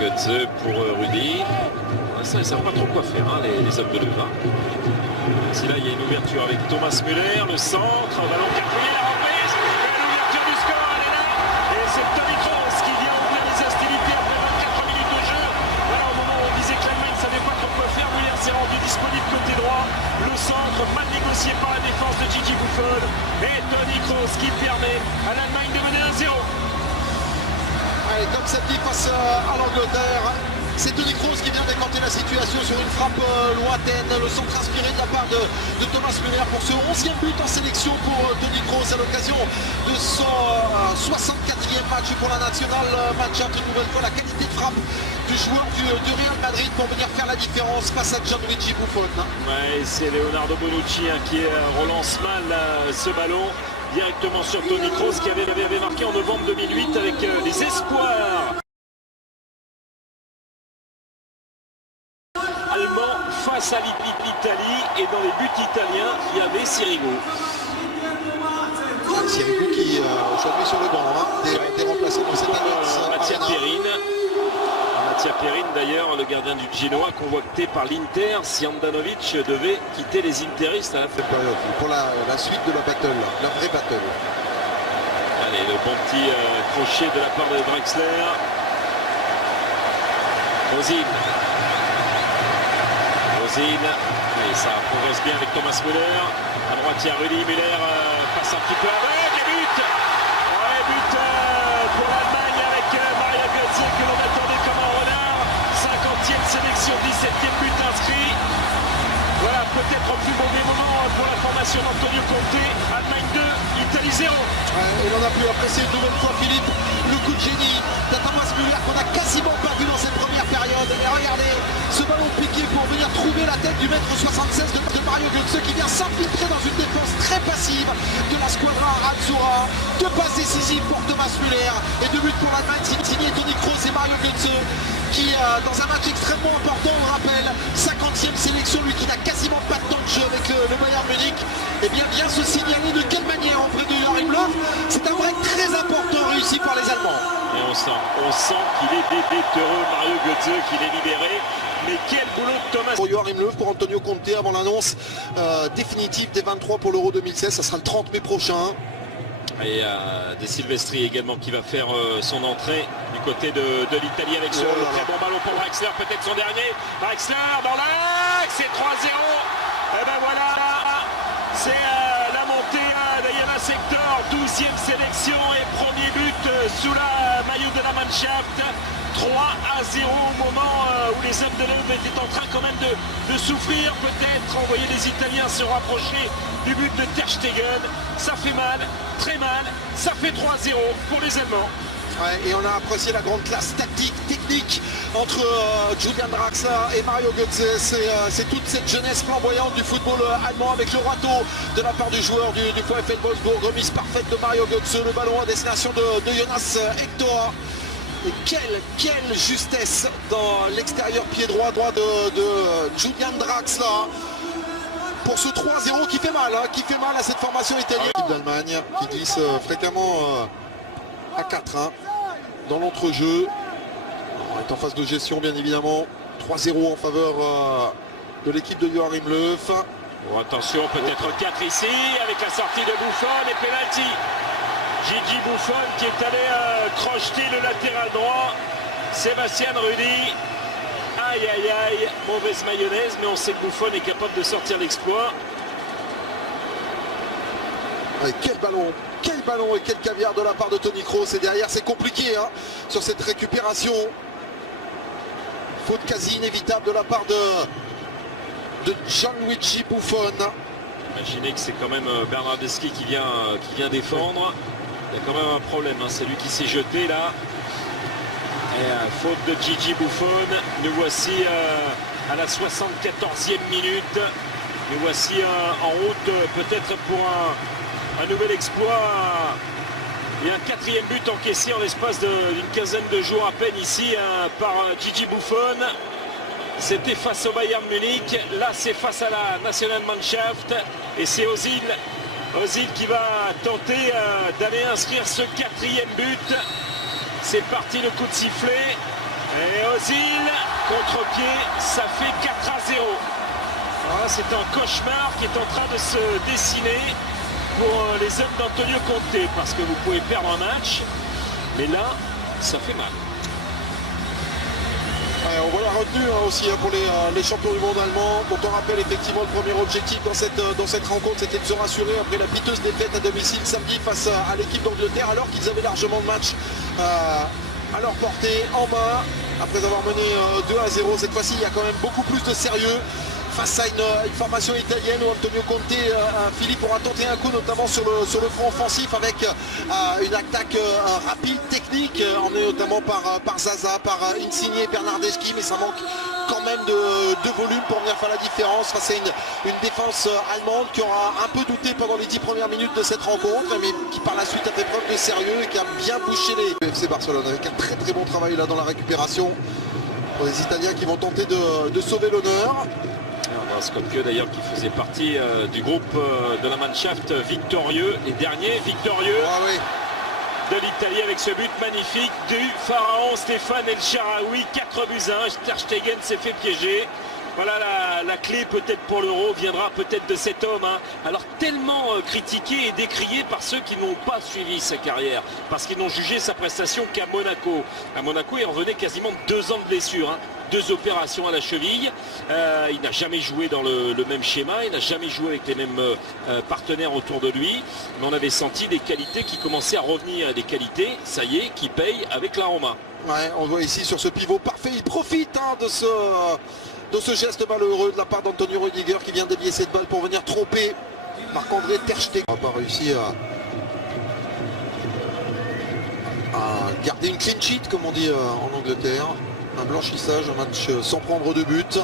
Götze pour Rudy. Ça, ils ne savent pas trop quoi faire, hein, les hommes de Louvain. C'est là, il y a une ouverture avec Thomas Müller, le centre, un ballon qui a pris la reprise, et l'ouverture du score, elle est là. Et c'est Toni Kroos qui vient ouvrir les hostilités après 24 minutes de jeu. Voilà, au moment où on disait que l'Allemagne ne savait pas trop quoi faire, Müller s'est rendu disponible côté droit. Le centre, mal négocié par la défense de Gigi Buffon. Et Toni Kroos qui permet à l'Allemagne de mener 1-0. Allez, comme ça dit face à l'Angleterre, c'est Toni Kroos qui vient décanter la situation sur une frappe lointaine. Le centre inspiré de la part de Thomas Müller pour ce 11e but en sélection pour Toni Kroos à l'occasion de son 64e match pour la nationale. Manchester, une nouvelle fois la qualité de frappe du joueur du Real Madrid pour venir faire la différence face à Gianluigi Buffon. Ouais, c'est Leonardo Bonucci qui relance mal ce ballon directement sur Toni Kroos qui avait marqué en novembre 2008 avec les espoirs allemands face à l'Italie, et dans les buts italiens il y avait Sirigu. Sirigu qui aujourd'hui sur le banc, des remplaçants dans cette année. Mattia Perin d'ailleurs, le gardien du Genoa, convoqué par l'Inter si Handanovic devait quitter les interistes à la fin. Pour la suite de la battle, la vraie battle. Allez, le bon petit crochet de la part de Drexler. Ozil. Et ça progresse bien avec Thomas Müller. À droite, il y a Rudy Müller, passe un petit peu avec, et but. Ouais, but pour l'Allemagne avec Mario Götze que l'on attendait comme un renard. 50e sélection, 17e but inscrit. Voilà, peut-être un plus mauvais moment pour la formation d'Antonio Conte. Allemagne 2, Italie 0. Et l'on a pu apprécier une nouvelle fois, Philippe, le coup de génie de Thomas Müller qu'on a quasiment pas vu dans cette première période. Et regardez, ce ballon piqué pour venir trouver la tête du mètre 76 de Mario Götze qui vient s'infiltrer dans une défense très passive de la squadra Azzurra. Deux passes décisives pour Thomas Müller et deux buts pour l'Allemagne, signé Toni Kroos et Mario Götze qui, dans un match extrêmement important, on le rappelle, 50e sélection, lui qui n'a quasiment pas de temps de jeu avec le Bayern Munich, et bien vient se signaler de quelle manière auprès de Joachim Löw. C'est un break très important réussi par les Allemands. Et on sent qu'il est heureux, Mario Götze, qu'il est libéré. Mais quel boulot de Thomas. Pour Joachim Löw, pour Antonio Conte, avant l'annonce définitive des 23 pour l'Euro 2016, ça sera le 30 mai prochain. Et De Silvestri également qui va faire son entrée du côté de l'Italie avec ce très bon ballon pour Drexler, peut-être son dernier. Drexler dans l'axe, c'est 3-0. Et ben voilà, c'est la montée d'Ayala Sector, 12e sélection et premier but sous la maillot de la Mannschaft. 3-0 au moment où les hommes de Löw étaient en train quand même de souffrir, peut-être. On voyait les Italiens se rapprocher du but de Ter Stegen. Ça fait mal, très mal. Ça fait 3-0 pour les Allemands. Ouais, et on a apprécié la grande classe tactique, technique entre Julian Draxler et Mario Götze. C'est toute cette jeunesse flamboyante du football allemand avec le râteau de la part du joueur du VfL Wolfsburg. Remise parfaite de Mario Götze, le ballon à destination de Jonas Hector. Et quelle justesse dans l'extérieur pied droit de Julian Draxler pour ce 3-0 qui fait mal, qui fait mal à cette formation italienne. L'équipe d'Allemagne qui glisse fréquemment à 4-1 dans l'entrejeu. On est en phase de gestion bien évidemment. 3-0 en faveur de l'équipe de Joachim Löw. Bon, attention, peut-être 4 ici avec la sortie de Buffon et penalty. Gigi Buffon qui est allé crocheter le latéral droit. Sébastien Rudy. Aïe aïe aïe, mauvaise mayonnaise, mais on sait que Buffon est capable de sortir l'exploit. Et quel ballon et quel caviar de la part de Toni Kroos. Et derrière c'est compliqué sur cette récupération. Faute quasi inévitable de la part de Gianluigi Buffon. Imaginez que c'est quand même Bernardeschi qui vient défendre. Il y a quand même un problème, c'est lui qui s'est jeté là. Et faute de Gigi Buffon. Nous voici à la 74e minute. Nous voici en route peut-être pour un nouvel exploit. Et un 4e but encaissé en l'espace d'une quinzaine de jours à peine ici par Gigi Buffon. C'était face au Bayern Munich. Là c'est face à la National Mannschaft. Et c'est Ozil qui va tenter d'aller inscrire ce 4e but. C'est parti, le coup de sifflet. Et Ozil, contre-pied, ça fait 4-0. Voilà, c'est un cauchemar qui est en train de se dessiner pour les hommes d'Antonio Conte, parce que vous pouvez perdre un match, mais là, ça fait mal. Ouais, on voit la retenue aussi pour les champions du monde allemands, dont on rappelle effectivement le premier objectif dans cette rencontre, c'était de se rassurer après la piteuse défaite à domicile samedi face à l'équipe d'Angleterre, alors qu'ils avaient largement le match à leur portée, en main, après avoir mené 2-0. Cette fois-ci, il y a quand même beaucoup plus de sérieux face à une formation italienne où Antonio Conte, Philippe, aura tenté un coup notamment sur le front offensif avec une attaque rapide, technique, emmenée notamment par Zaza, par Insigne et Bernardeschi, mais ça manque quand même de volume pour venir faire la différence face à une défense allemande qui aura un peu douté pendant les 10 premières minutes de cette rencontre, mais qui par la suite a fait preuve de sérieux et qui a bien bouché les FC Barcelone avec un très très bon travail là dans la récupération pour les Italiens qui vont tenter de sauver l'honneur. Scott Pieux d'ailleurs qui faisait partie du groupe de la Mannschaft victorieux et dernier victorieux de l'Italie avec ce but magnifique du pharaon Stéphane El Shaarawy, 4-1. Ter Stegen s'est fait piéger. Voilà la clé peut-être pour l'Euro viendra peut-être de cet homme, hein. Alors tellement critiqué et décrié par ceux qui n'ont pas suivi sa carrière, parce qu'ils n'ont jugé sa prestation qu'à Monaco. À Monaco, il revenait quasiment 2 ans de blessure, hein. 2 opérations à la cheville. Il n'a jamais joué dans le même schéma, il n'a jamais joué avec les mêmes partenaires autour de lui, mais on avait senti des qualités qui commençaient à revenir, des qualités, ça y est, qui payent avec la Roma. Ouais, on voit ici sur ce pivot parfait, il profite de ce geste malheureux de la part d'Antonio Rudiger qui vient dévier cette balle pour venir tromper Marc-André Ter Stegen. Il n'a pas réussi à garder une clean sheet comme on dit en Angleterre. Un blanchissage, un match sans prendre de but.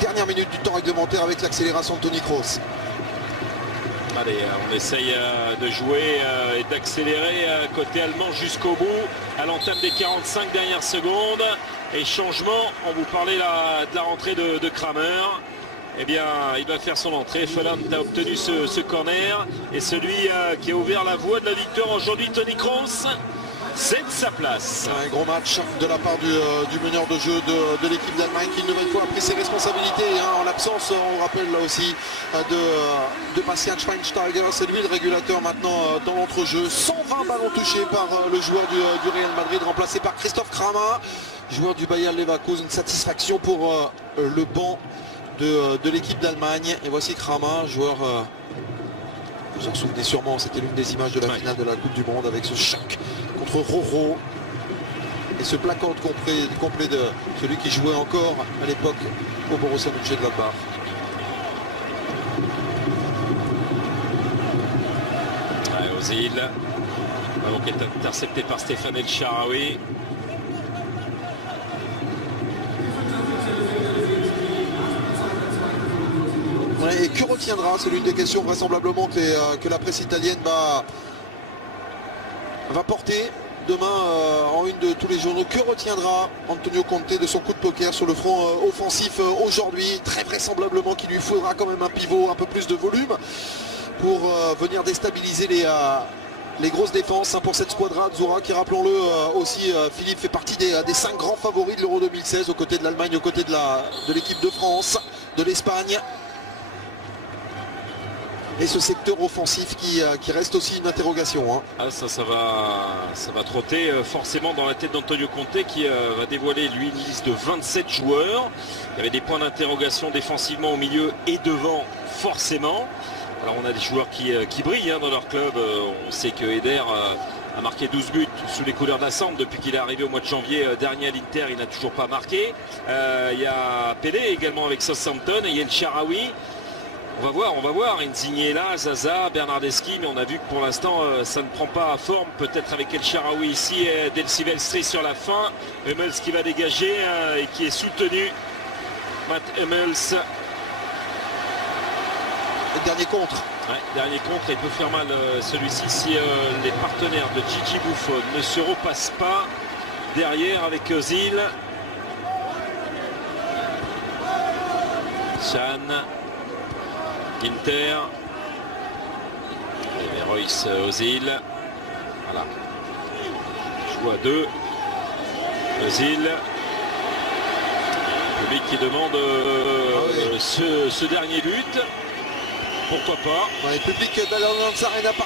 Dernière minute du temps réglementaire avec l'accélération de Toni Kroos. Allez, on essaye de jouer et d'accélérer côté allemand jusqu'au bout à l'entame des 45 dernières secondes. Et changement, on vous parlait de la rentrée de Kramer. Eh bien, il va faire son entrée. Folland a obtenu ce corner. Et celui qui a ouvert la voie de la victoire aujourd'hui, Toni Kroos, c'est sa place. Un gros match de la part du meneur de jeu de l'équipe d'Allemagne qui une nouvelle fois a pris ses responsabilités en l'absence, on rappelle là aussi, de Bastian Schweinsteiger. C'est lui le régulateur maintenant dans l'entrejeu. 120 ballons touchés par le joueur du Real Madrid, remplacé par Christoph Kramer, joueur du Bayer Leverkusen. Une satisfaction pour le banc de l'équipe d'Allemagne. Et voici Kramer, joueur... vous en souvenez sûrement, c'était l'une des images de la finale de la Coupe du Monde avec ce choc contre Roro et ce blackout complet de celui qui jouait encore à l'époque au Borussia Mönchengladbach. Ozil, ballon qui est intercepté par Stéphane El Shaarawy. Et que retiendra, c'est l'une des questions vraisemblablement que la presse italienne va porter demain en une de tous les journaux. Que retiendra Antonio Conte de son coup de poker sur le front offensif aujourd'hui? Très vraisemblablement qu'il lui faudra quand même un pivot, un peu plus de volume pour venir déstabiliser les grosses défenses pour cette squadra Azzurra qui, rappelons-le aussi, Philippe, fait partie des 5 grands favoris de l'Euro 2016 aux côtés de l'Allemagne, aux côtés de l'équipe de France, de l'Espagne. Et ce secteur offensif qui reste aussi une interrogation. Hein. Ah, ça va trotter forcément dans la tête d'Antonio Conte qui va dévoiler lui une liste de 27 joueurs. Il y avait des points d'interrogation défensivement au milieu et devant forcément. Alors on a des joueurs qui brillent dans leur club. On sait que Eder a marqué 12 buts sous les couleurs d'Assam depuis qu'il est arrivé au mois de janvier dernier à l'Inter. Il n'a toujours pas marqué. Il y a Pelé également avec Southampton et il y a El Shaarawy. On va voir, Insigne est là, Zaza, Bernardeschi, mais on a vu que pour l'instant ça ne prend pas forme, peut-être avec El Shaarawy ici, et Del Silvestri sur la fin, Hummels qui va dégager et qui est soutenu, Matt Hummels. Le dernier contre. Ouais, dernier contre, il peut faire mal celui-ci si les partenaires de Gigi Buffon ne se repassent pas derrière avec Ozil. Chan. Inter, et Royce Ozil, voilà, ou à 2. Özil. Le public qui demande ce dernier but. Pourquoi pas. Le public d'Allianz Arena parti